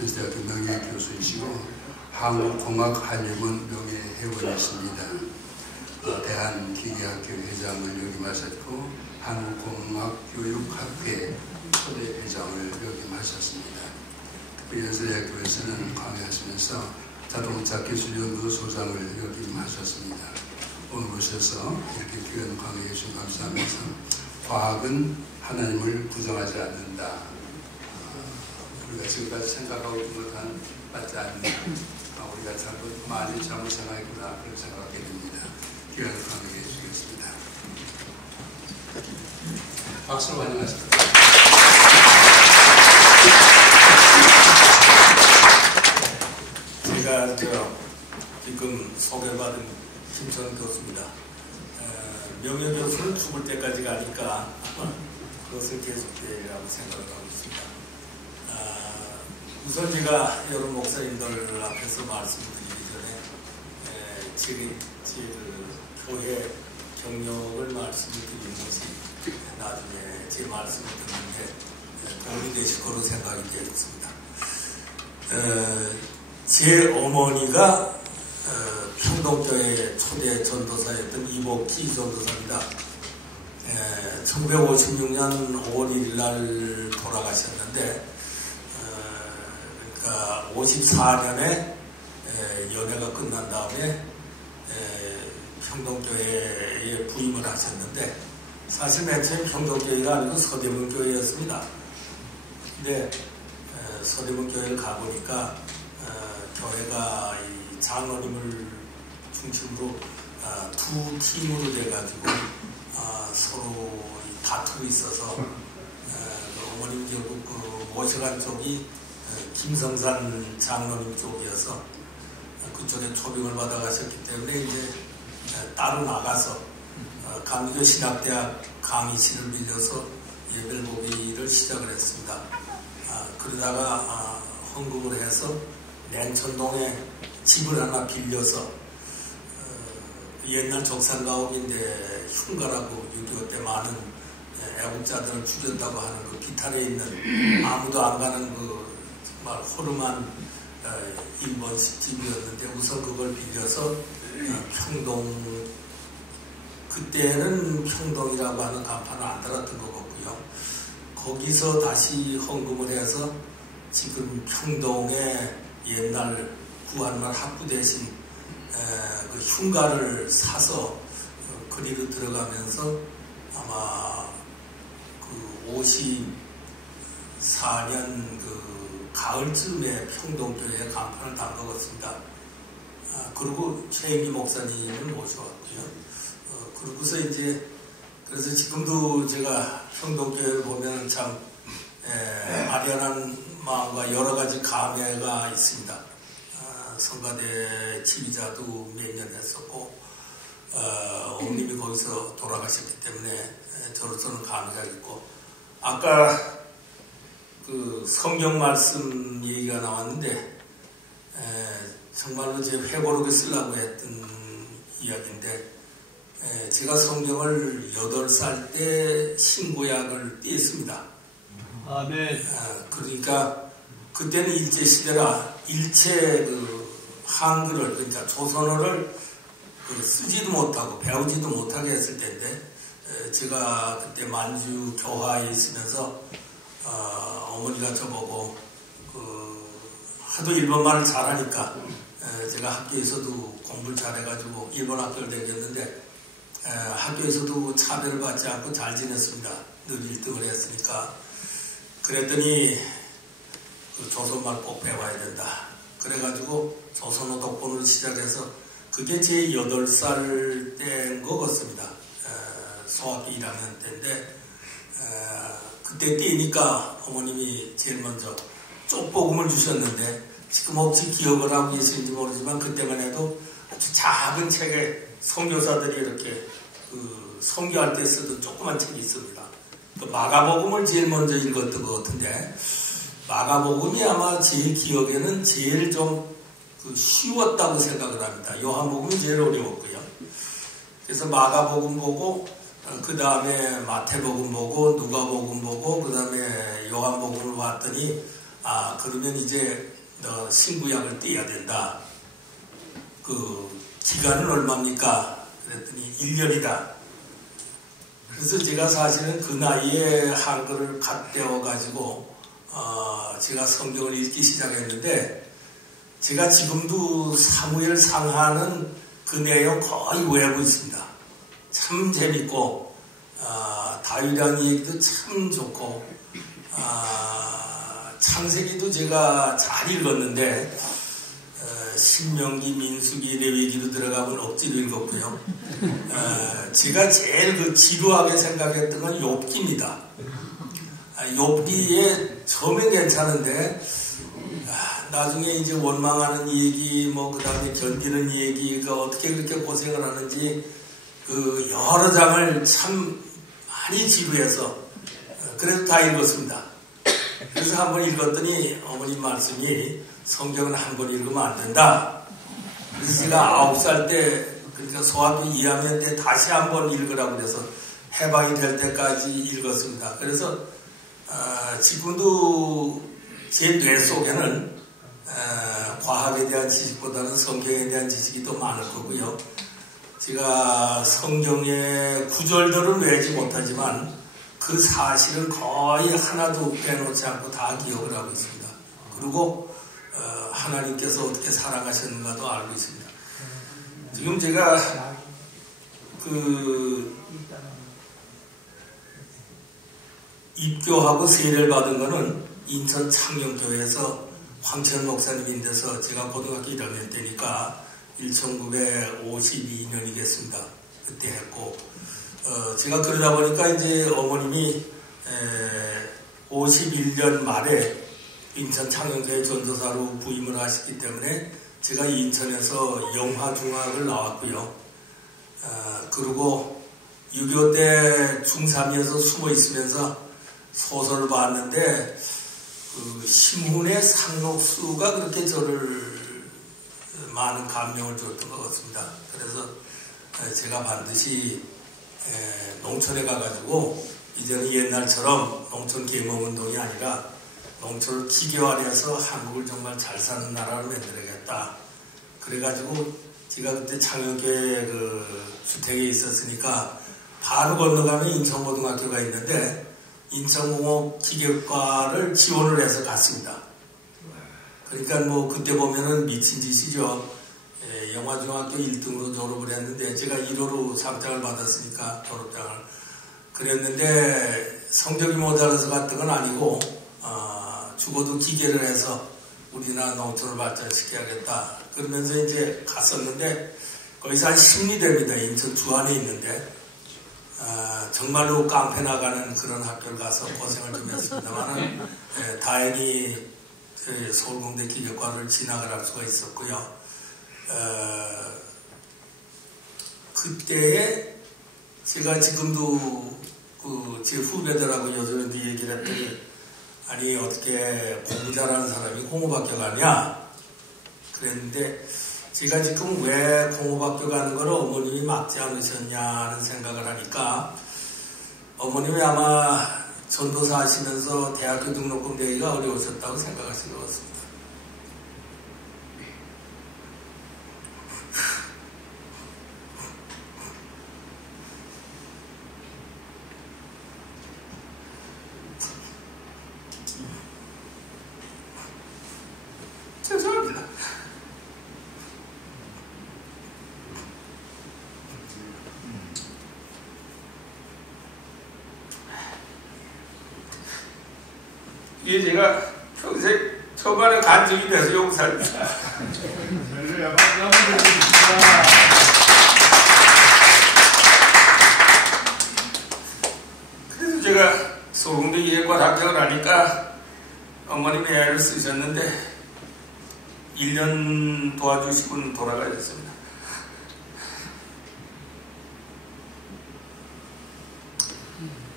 연세대학교 명예교수이시고 한국공학한림원 명예회원이십니다. 대한기계학교 회장을 역임하셨고 한국공학교육학회 초대 회장을 역임하셨습니다. 특히 연세대학교에서는 강의하시면서 자동차 기술연구 소장을 역임하셨습니다. 오늘 오셔서 이렇게 귀한 강의해 주셔서 감사하면서 과학은 하나님을 부정하지 않는다. 우리가 지금까지 생각하고 있는 것은 맞지 않는다. 우리가 많이 잘못 생각했구나 그렇게 생각하게 됩니다. 귀한 강의해 주시겠습니다. 박수로 환영하십니다. 제가 지금 소개받은 김천 교수입니다. 명예교수는 죽을 때까지 가니까 그것을 계속되리라고 생각을 하고 있습니다. 우선 제가 여러 목사님들 앞에서 말씀드리기 전에 제 교회 경력을 말씀드리는 것이 나중에 제 말씀을 듣는데 도움이 되실 거로 생각이 되었습니다. 제 어머니가 평동교회 초대 전도사였던 이복희 전도사입니다. 1956년 5월 1일 날 돌아가셨는데 그러니까 54년에 연회가 끝난 다음에 평동교회에 부임을 하셨는데 사실 맨 처음 평동교회가 아니고 서대문교회였습니다. 근데 서대문교회를 가보니까 교회가 이 장로님을 중심으로 두 팀으로 돼가지고 서로 다투고 있어서 어머님 결국 모셔간 쪽이 김성산 장로님 쪽이어서 그쪽에 초빙을 받아가셨기 때문에 이제 따로 나가서 감리교 신학대학 강의실을 빌려서 예배보기를 시작을 했습니다. 그러다가 헌금을 해서 냉천동에 집을 하나 빌려서 옛날 적산가옥인데 흉가라고 6.25 때 많은 애국자들을 죽였다고 하는 그 비탈에 있는 아무도 안 가는 그 정말 호름한 일본식 집이었는데 우선 그걸 빌려서 평동 그때는 평동이라고 하는 간판을 안 달았던 것 같고요. 거기서 다시 헌금을 해서 지금 평동에 옛날 구한말 학부 대신 그 흉가를 사서 그리로 들어가면서 아마 그 54년 그 가을쯤에 평동교회에 간판을 단 것 같습니다. 그리고 최인기 목사님을 모셔왔고요. 그러고서 이제 그래서 지금도 제가 평동교회를 보면 참 아련한 마음과 여러 가지 감회가 있습니다. 성가대 지휘자도 몇 년 했었고 어머님이 거기서 돌아가셨기 때문에 저로서는 감회가 있고 아까 그 성경 말씀 얘기가 나왔는데 정말로 제 회고록에 쓰려고 했던 이야기인데 제가 성경을 8살 때 신구약을 띄었습니다. 아멘. 그러니까 그때는 일제시대라 일체 그 한글을 그러니까 조선어를 쓰지도 못하고 배우지도 못하게 했을 때인데 제가 그때 만주 교화에 있으면서 어머니가 저보고 하도 일본말을 잘하니까 제가 학교에서도 공부를 잘해가지고 일본 학교를 다녔는데 학교에서도 차별을 받지 않고 잘 지냈습니다. 늘 1등을 했으니까. 그랬더니 조선말 꼭 배워야 된다. 그래가지고 조선어 독본을 시작해서 그게 제 8살 때인 것 같습니다. 소학교 1학년 때인데 그때 띄니까 어머님이 제일 먼저 쪽복음을 주셨는데 지금 혹시 기억을 하고 계신지 모르지만 그때만 해도 아주 작은 책에 선교사들이 이렇게 그 선교할 때 쓰던 조그만 책이 있습니다. 그 마가복음을 제일 먼저 읽었던 것 같은데 마가복음이 아마 제 기억에는 제일 좀 쉬웠다고 생각을 합니다. 요한복음이 제일 어려웠고요. 그래서 마가복음 보고 그 다음에 마태복음 보고 누가복음 보고 그 다음에 요한복음을 봤더니 그러면 이제 너 신구약을 떼야 된다. 그 기간은 얼마입니까? 그랬더니 1년이다. 그래서 제가 사실은 그 나이에 한글을 갓 배워가지고 제가 성경을 읽기 시작했는데 제가 지금도 사무엘 상하는 그 내용 거의 외우고 있습니다. 참 재밌고 다윗이라는 얘기도 참 좋고 창세기도 제가 잘 읽었는데 신명기, 민수기, 레위기로 들어가면 억지로 읽었고요. 제가 제일 그 지루하게 생각했던 건 욥기입니다. 욥기에 처음엔 괜찮은데 나중에 이제 원망하는 얘기, 그 다음에 견디는 얘기가 어떻게 그렇게 고생을 하는지 그 여러 장을 참 많이 지루해서 그래도 다 읽었습니다. 그래서 한번 읽었더니 어머님 말씀이 성경은 한 번 읽으면 안 된다. 그래서 제가 9살 때, 그러니까 소학교 2학년 때 다시 한번 읽으라고 그래서 해방이 될 때까지 읽었습니다. 그래서 지금도 제 뇌 속에는 과학에 대한 지식보다는 성경에 대한 지식이 더 많을 거고요. 제가 성경의 구절들은 외우지 못하지만 그 사실은 거의 하나도 빼놓지 않고 다 기억을 하고 있습니다. 그리고 하나님께서 어떻게 살아가셨는가도 알고 있습니다. 지금 제가 입교하고 세례를 받은 거는 인천 창녕교회에서 황천 목사님인 데서 제가 고등학교 1학년 때니까 1952년이겠습니다. 그때 했고 제가 그러다 보니까 이제 어머님이 51년 말에 인천 창녕교회 전도사로 부임을 하셨기 때문에 제가 인천에서 영화중학을 나왔고요. 그리고 6.25 때 중3이어서 숨어 있으면서 소설을 봤는데 그 신문의 상록수가 그렇게 저를 많은 감명을 줬던 것 같습니다. 그래서 제가 반드시 농촌에 가가지고 이제는 옛날처럼 농촌 계몽운동이 아니라 농촌을 기교화해서 한국을 정말 잘 사는 나라로 만들어야겠다. 그래가지고 제가 그때 창녕교회 그 주택에 있었으니까 바로 건너가면 인천고등학교가 있는데 인천공업 기계과를 지원을 해서 갔습니다. 그러니까 그때 보면은 미친 짓이죠. 영화중학교 1등으로 졸업을 했는데 제가 1호로 상장을 받았으니까 졸업장을 그랬는데 성적이 모자라서 갔던 건 아니고 죽어도 기계를 해서 우리나라 농촌을 발전시켜야겠다. 그러면서 이제 갔었는데 거기서 한 10리 됩니다. 인천 주안에 있는데 정말로 깡패 나가는 그런 학교를 가서 고생을 좀 했습니다만 다행히 서울공대 기계과를 진학을 할 수가 있었고요. 그때에 제가 지금도 제 후배들하고 요즘에도 얘기를 했더니 아니 어떻게 공부 잘하는 사람이 공업학교 가냐 그랬는데 제가 지금 왜 공업학교 가는 걸 어머님이 막지 않으셨냐는 생각을 하니까 어머님이 아마 전도사 하시면서 대학교 등록금 내기가 어려우셨다고 생각하신 것 같습니다. 죄송합니다. 이게 제가 평생 초반에 간증이 돼서 용서합니다. 그래서 제가 서울공대 기계과 합격을 하니까 어머님이 애를 쓰셨는데 1년 도와주시고 돌아가야 됐습니다.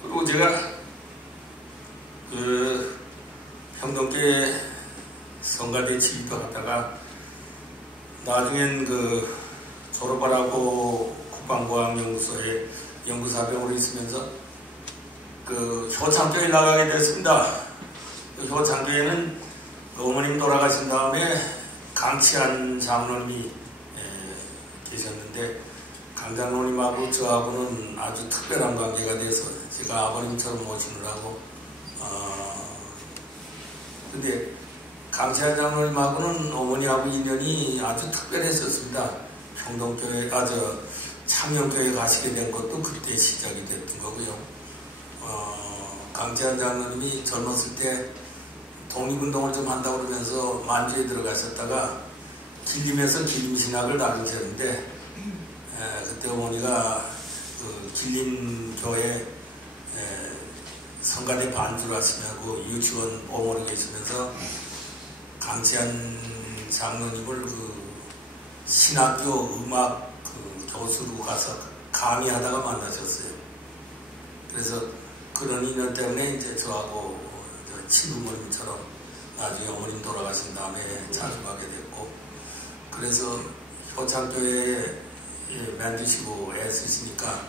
그리고 제가 평동계 성가대 지휘도 하다가 나중엔 졸업하라고 국방과학연구소에 연구사병으로 있으면서 효창교에 나가게 됐습니다. 효창교에는 어머님 돌아가신 다음에 강치한 장로님이 계셨는데 강 장로님하고 저하고는 아주 특별한 관계가 돼서 제가 아버님처럼 모시느라고 근데 강치한 장로님하고는 어머니하고 인연이 아주 특별했었습니다. 평동교회 창녕교회 가시게 된 것도 그때 시작이 됐던 거고요. 강치한 장로님이 젊었을 때 독립운동을 좀 한다고 그러면서 만주에 들어가셨다가 길림에서 길림신학을 다루셨는데 그때 어머니가 그 길림교회 성가대 반주를 하시고 유치원 보모로 계시면서 강치한 장로님을 그 신학교 음악 그 교수로 가서 강의하다가 만나셨어요. 그래서 그런 인연 때문에 이제 저하고 친부모님처럼 나중에 어머님 돌아가신 다음에 자주 가게 됐고, 그래서 효창교회에 만드시고 애쓰시니까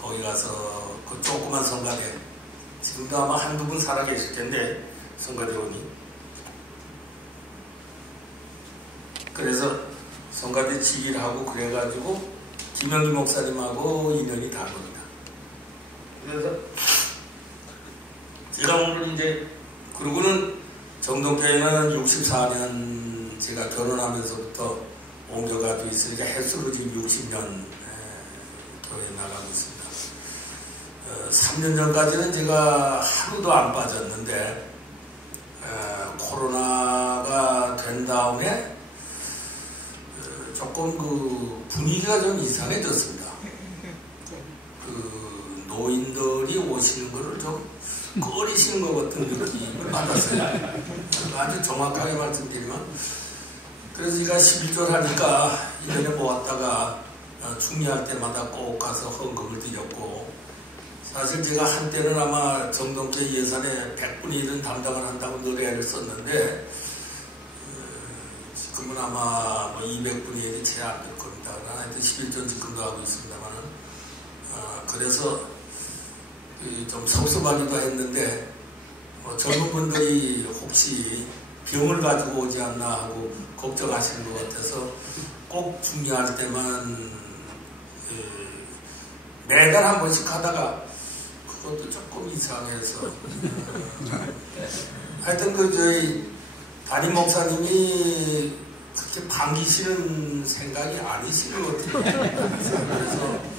거기 가서 그 조그만 성가대, 지금도 아마 한두 분 살아 계실 텐데 성가대원이, 그래서 성가대 지기를 하고 그래가지고 김영기 목사님하고 인연이 닿은 겁니다. 그래서 제가 오늘 이제 그러고는 정동교회는 64년 제가 결혼하면서부터 옮겨가지고 있으니까 횟수로 지금 60년 교회에 나가고 있습니다. 3년 전까지는 제가 하루도 안 빠졌는데 코로나가 된 다음에 조금 그 분위기가 좀 이상해졌습니다. 그 노인들이 오시는 거를 좀 꺼리시는 것 같은 느낌을 받았어요. 아주 정확하게 말씀드리면, 그래서 제가 11조를 하니까 1년에 모았다가 중요할 때마다 꼭 가서 헌금을 드렸고, 사실 제가 한때는 아마 정동교회 예산의 100분의 1은 담당을 한다고 노래를 썼는데 지금은 아마 뭐 200분의 1이 채 안 될 겁니다. 하여튼 11조 지금도 하고 있습니다만은 그래서 좀 섭섭하기도 했는데 젊은 분들이 혹시 병을 가지고 오지 않나 하고 걱정하시는 것 같아서 꼭 중요할 때만 매달 한 번씩 하다가 그것도 조금 이상해서 하여튼 저희 담임 목사님이 그렇게 반기시는 생각이 아니시는 것 같아요. 그래서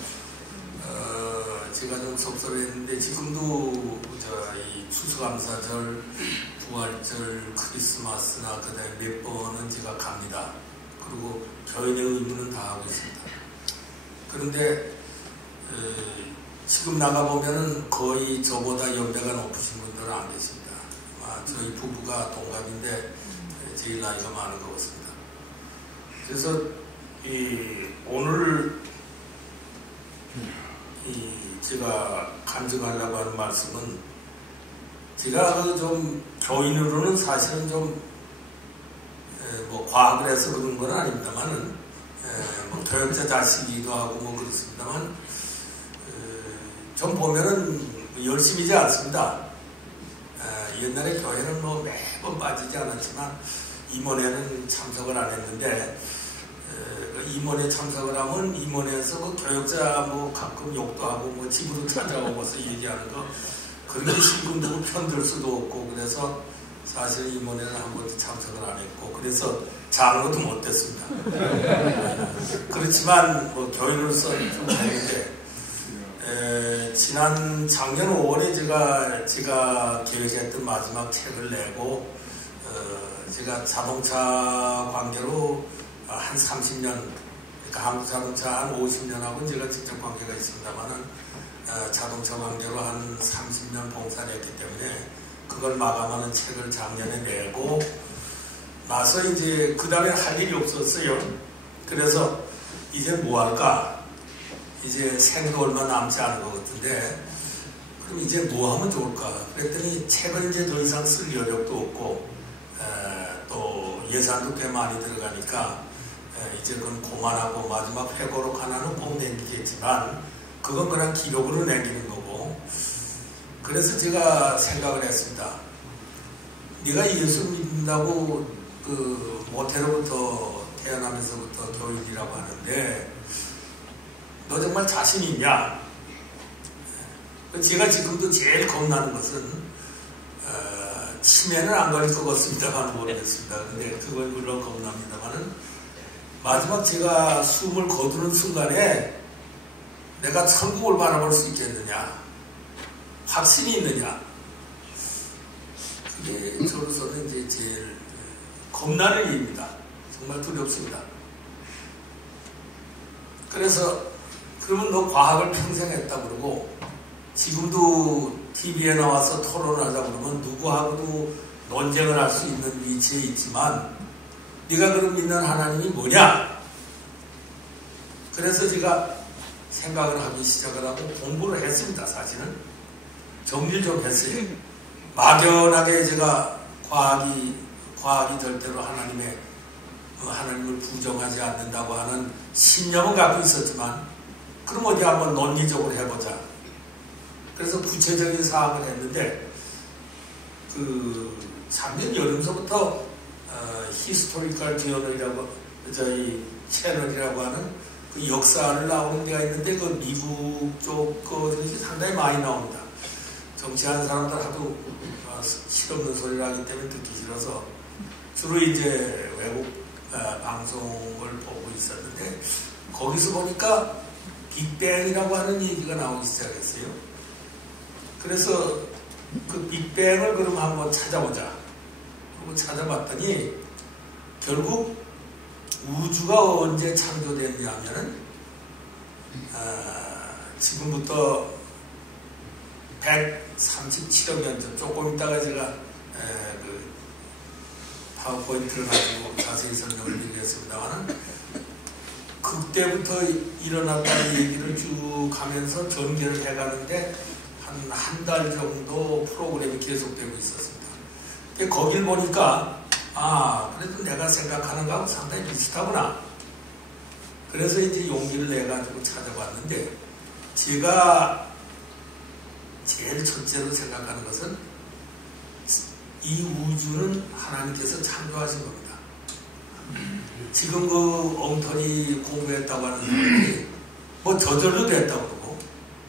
제가 좀 섭섭했는데 지금도 이 추수감사절, 부활절, 크리스마스나 그다음에 몇 번은 제가 갑니다. 그리고 교인의 의무는 다 하고 있습니다. 그런데 지금 나가보면은 거의 저보다 연배가 높으신 분들은 안 계십니다. 저희 부부가 동갑인데 제일 나이가 많은 것 같습니다. 그래서 오늘 제가 간증하려고 하는 말씀은, 제가 좀 교인으로는 사실은 좀 뭐 과학을 해서 그런 건 아닙니다만은 뭐 교역자 자식이기도 하고 뭐 그렇습니다만 좀 보면은 열심히지 않습니다. 옛날에 교회는 뭐 매번 빠지지 않았지만 임원회는 참석을 안 했는데 임원회 참석을 하면 임원회에서 그 교역자 뭐 가끔 욕도 하고 뭐 집으로 찾아오고서 얘기하는 거 그런 게 신분도 편들 수도 없고, 그래서 사실 임원회는 한 번도 참석을 안 했고 그래서 장로도 못 됐습니다. 그렇지만 뭐 교인으로서 좀 되는데 지난 작년 5월에 제가 기획했던 마지막 책을 내고 제가 자동차 관계로 한 30년, 그러니까 한국 자동차 한 50년하고는 제가 직접 관계가 있습니다만은 자동차 관계로 한 30년 봉사를 했기 때문에 그걸 마감하는 책을 작년에 내고 나서 이제 그 다음에 할 일이 없었어요. 그래서 이제 뭐 할까? 이제 생도 얼마 남지 않은 것 같은데 그럼 이제 뭐 하면 좋을까? 그랬더니 책을 이제 더 이상 쓸 여력도 없고 또 예산도 꽤 많이 들어가니까 이제 그건 그만하고 마지막 회고록 하나는 꼭 남기겠지만 그건 그냥 기록으로 남기는 거고, 그래서 제가 생각을 했습니다. 네가 예수 믿는다고 모태로부터 태어나면서부터 교인이라고 하는데 너 정말 자신 있냐? 제가 지금도 제일 겁나는 것은 치매는 안 걸릴 것 같습니다만 모르겠습니다. 근데 그건 물론 겁납니다만은 마지막 제가 숨을 거두는 순간에 내가 천국을 바라볼 수 있겠느냐? 확신이 있느냐? 그게 저로서는 이제 제일 겁나는 일입니다. 정말 두렵습니다. 그래서 그러면 너 과학을 평생 했다 그러고 지금도 TV에 나와서 토론하자 그러면 누구하고도 논쟁을 할 수 있는 위치에 있지만 네가 그럼 믿는 하나님이 뭐냐? 그래서 제가 생각을 하기 시작을 하고 공부를 했습니다. 사실은 정리를 좀 했어요. 막연하게 제가 과학이 절대로 하나님을 부정하지 않는다고 하는 신념은 갖고 있었지만 그럼 어디 한번 논리적으로 해보자. 그래서 구체적인 사항을 했는데 작년 여름서부터 히스토리컬 저널이라고 저희 채널이라고 하는 그 역사를 나오는 데가 있는데 그 미국 쪽 그것이 상당히 많이 나옵니다. 정치하는 사람들 하도 실없는 소리를 하기 때문에 듣기 싫어서 주로 이제 외국 방송을 보고 있었는데 거기서 보니까 빅뱅이라고 하는 얘기가 나오기 시작했어요. 그래서 그 빅뱅을 그럼 한번 찾아보자. 그리고 찾아봤더니 결국 우주가 언제 창조됐냐면은 지금부터 137억 년 전, 조금 있다가 제가 그 파워포인트를 가지고 자세히 설명을 드리겠습니다만은 그때부터 일어났다는 얘기를 쭉 하면서 전개를 해가는데 한 달 정도 프로그램이 계속되고 있었습니다. 거길 보니까 그래도 내가 생각하는 거하고 상당히 비슷하구나. 그래서 이제 용기를 내가지고 찾아봤는데 제가 제일 첫째로 생각하는 것은 이 우주는 하나님께서 창조하신 겁니다. 지금 그 엉터리 공부했다고 하는 사람이 뭐 저절로 됐다고 그러고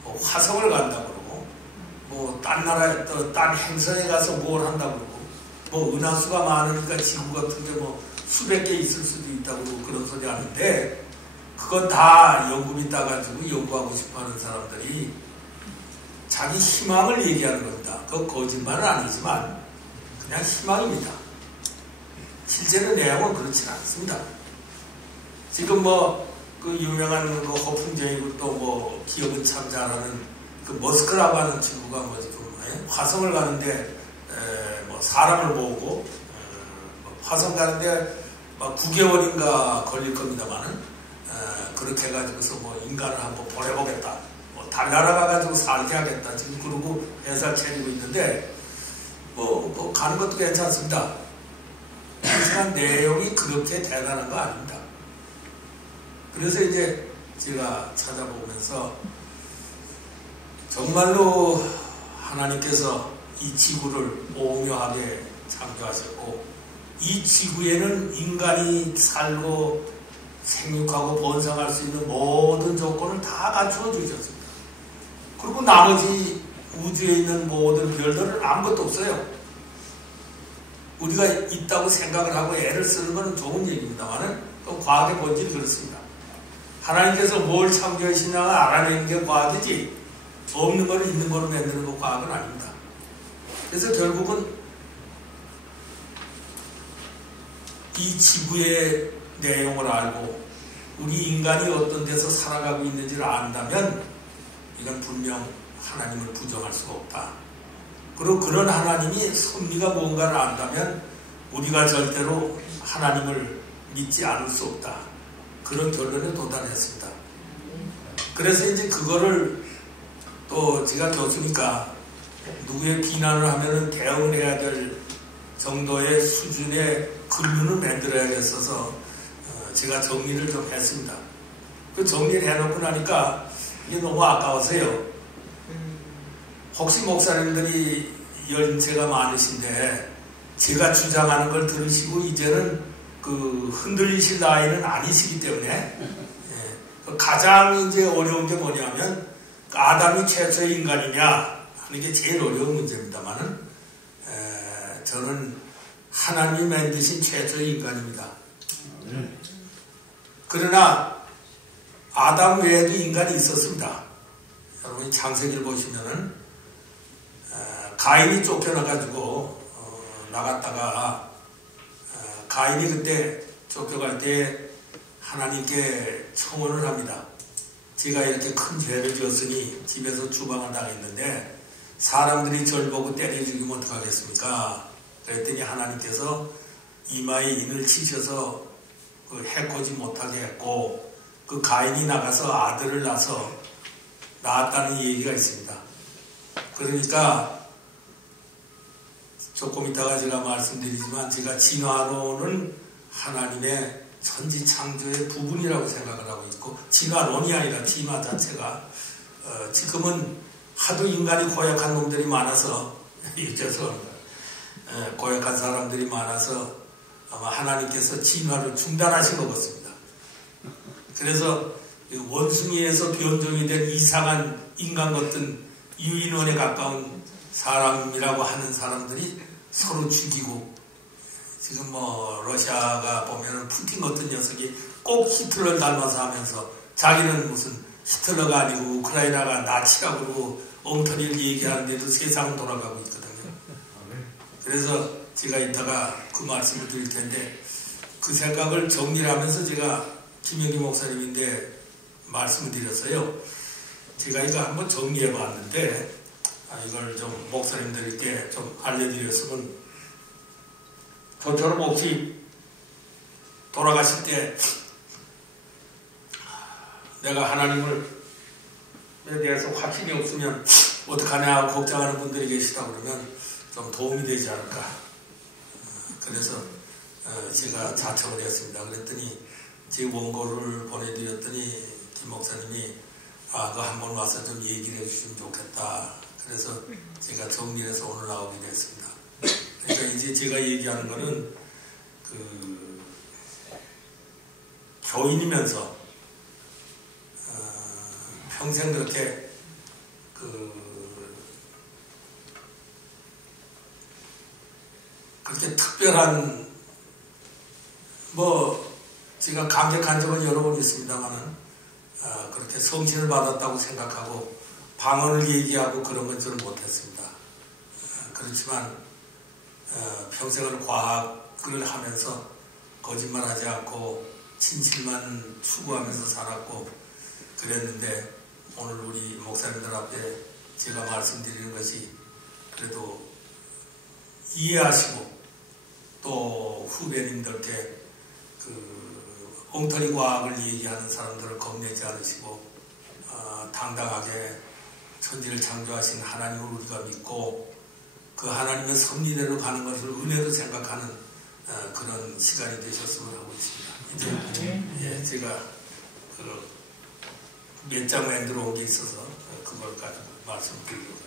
뭐 화성을 간다고 그러고 뭐 딴 나라에 딴 행성에 가서 뭘 한다고 그러고 뭐 은하수가 많으니까 지구 같은 게 뭐 수백 개 있을 수도 있다고 그런 소리 하는데 그건 다 연구비 따가지고 연구하고 싶어하는 사람들이 자기 희망을 얘기하는 겁니다. 그건 거짓말은 아니지만 그냥 희망입니다. 실제로 내용은 그렇지 않습니다. 지금 그 유명한 그 허풍쟁이고 또 뭐 기업은 참 잘하는 그 머스크라고 하는 친구가 뭐 지금 화성을 가는데 뭐 사람을 모으고 화성 가는데 막 9개월인가 걸릴 겁니다만은 그렇게 해가지고서 뭐 인간을 한번 보내보겠다. 뭐 달 날아가가지고 살게 하겠다. 지금 그러고 회사를 차리고 있는데 뭐 가는 것도 괜찮습니다. 하지만 내용이 그렇게 대단한 거 아닙니다. 그래서 이제 제가 찾아보면서 정말로 하나님께서 이 지구를 오묘하게 창조하셨고 이 지구에는 인간이 살고 생육하고 번성할 수 있는 모든 조건을 다 갖추어 주셨습니다. 그리고 나머지 우주에 있는 모든 별들은 아무것도 없어요. 우리가 있다고 생각을 하고 애를 쓰는 것은 좋은 얘기입니다만은 또 과학의 본질이 그렇습니다. 하나님께서 뭘 창조하시냐를 알아내는 게 과학이지 없는 거를 있는 거로 만드는 거 과학은 아닙니다. 그래서 결국은 이 지구의 내용을 알고 우리 인간이 어떤 데서 살아가고 있는지를 안다면 이건 분명 하나님을 부정할 수가 없다. 그리고 그런 하나님이 섭리가 뭔가를 안다면 우리가 절대로 하나님을 믿지 않을 수 없다. 그런 결론에 도달했습니다. 그래서 이제 그거를 또 제가 교수니까 누구의 비난을 하면은 대응을 해야 될 정도의 수준의 근루는 만들어야겠어서 제가 정리를 좀 했습니다. 그 정리를 해놓고 나니까 이게 너무 아까워서요. 혹시 목사님들이 연세가 많으신데 제가 주장하는 걸 들으시고 이제는 그 흔들리실 나이는 아니시기 때문에 가장 이제 어려운 게 뭐냐면 아담이 최초의 인간이냐 하는 게 제일 어려운 문제입니다만은 저는 하나님이 만드신 최초의 인간입니다. 그러나 아담 외에도 인간이 있었습니다. 여러분이 창세기를 보시면은 가인이 쫓겨나가지고 나갔다가 가인이 그때 쫓겨갈 때 하나님께 청원을 합니다. 제가 이렇게 큰 죄를 지었으니 집에서 추방을 당했는데 사람들이 저를 보고 때려 죽이면 어떡하겠습니까? 그랬더니 하나님께서 이마에 인을 치셔서 그 해코지 못하게 했고 그 가인이 나가서 아들을 낳았다는 얘기가 있습니다. 그러니까 조금 이따가 제가 말씀드리지만 제가 진화론은 하나님의 천지창조의 부분이라고 생각을 하고 있고 진화론이 아니라 진화 자체가 지금은 하도 인간이 고약한 놈들이 많아서 죄송합니다. 고약한 사람들이 많아서 아마 하나님께서 진화를 중단하신 것 같습니다. 그래서 원숭이에서 변종이 된 이상한 인간 같은 유인원에 가까운 사람이라고 하는 사람들이 서로 죽이고 지금 뭐 러시아가 보면은 푸틴 같은 녀석이 꼭 히틀러를 닮아서 하면서 자기는 무슨 히틀러가 아니고 우크라이나가 나치라고 그러고 엉터리를 얘기하는데도 세상은 돌아가고 있거든요. 그래서 제가 이따가 그 말씀을 드릴 텐데 그 생각을 정리를 하면서 제가 김영기 목사님인데 말씀을 드렸어요. 제가 이거 한번 정리해 봤는데 이걸 좀 목사님들께 좀 알려드렸으면 저처럼 혹시 돌아가실 때 내가 하나님을 에 대해서 확신이 없으면 어떡하냐 걱정하는 분들이 계시다 그러면 좀 도움이 되지 않을까. 그래서 제가 자청을 했습니다. 그랬더니 제 원고를 보내드렸더니 김 목사님이 그거 한번 와서 좀 얘기를 해주시면 좋겠다. 그래서 제가 정리를 해서 오늘 나오게 됐습니다. 그러니까 이제 제가 얘기하는 거는 그 교인이면서 평생 그렇게 그렇게 특별한 뭐 제가 감격한 적은 여러 번 있습니다만은 그렇게 성신을 받았다고 생각하고 방언을 얘기하고 그런 건 저는 못했습니다. 그렇지만 평생을 과학을 하면서 거짓말하지 않고 진실만 추구하면서 살았고 그랬는데 오늘 우리 목사님들 앞에 제가 말씀드리는 것이 그래도 이해하시고 또 후배님들께 그 엉터리 과학을 얘기하는 사람들을 겁내지 않으시고 당당하게 천지를 창조하신 하나님을 우리가 믿고 그 하나님의 섭리대로 가는 것을 은혜로 생각하는 그런 시간이 되셨으면 하고 있습니다. 이제 제가 몇 장 만들어 온 게 있어서 그걸 가지고 말씀드리려고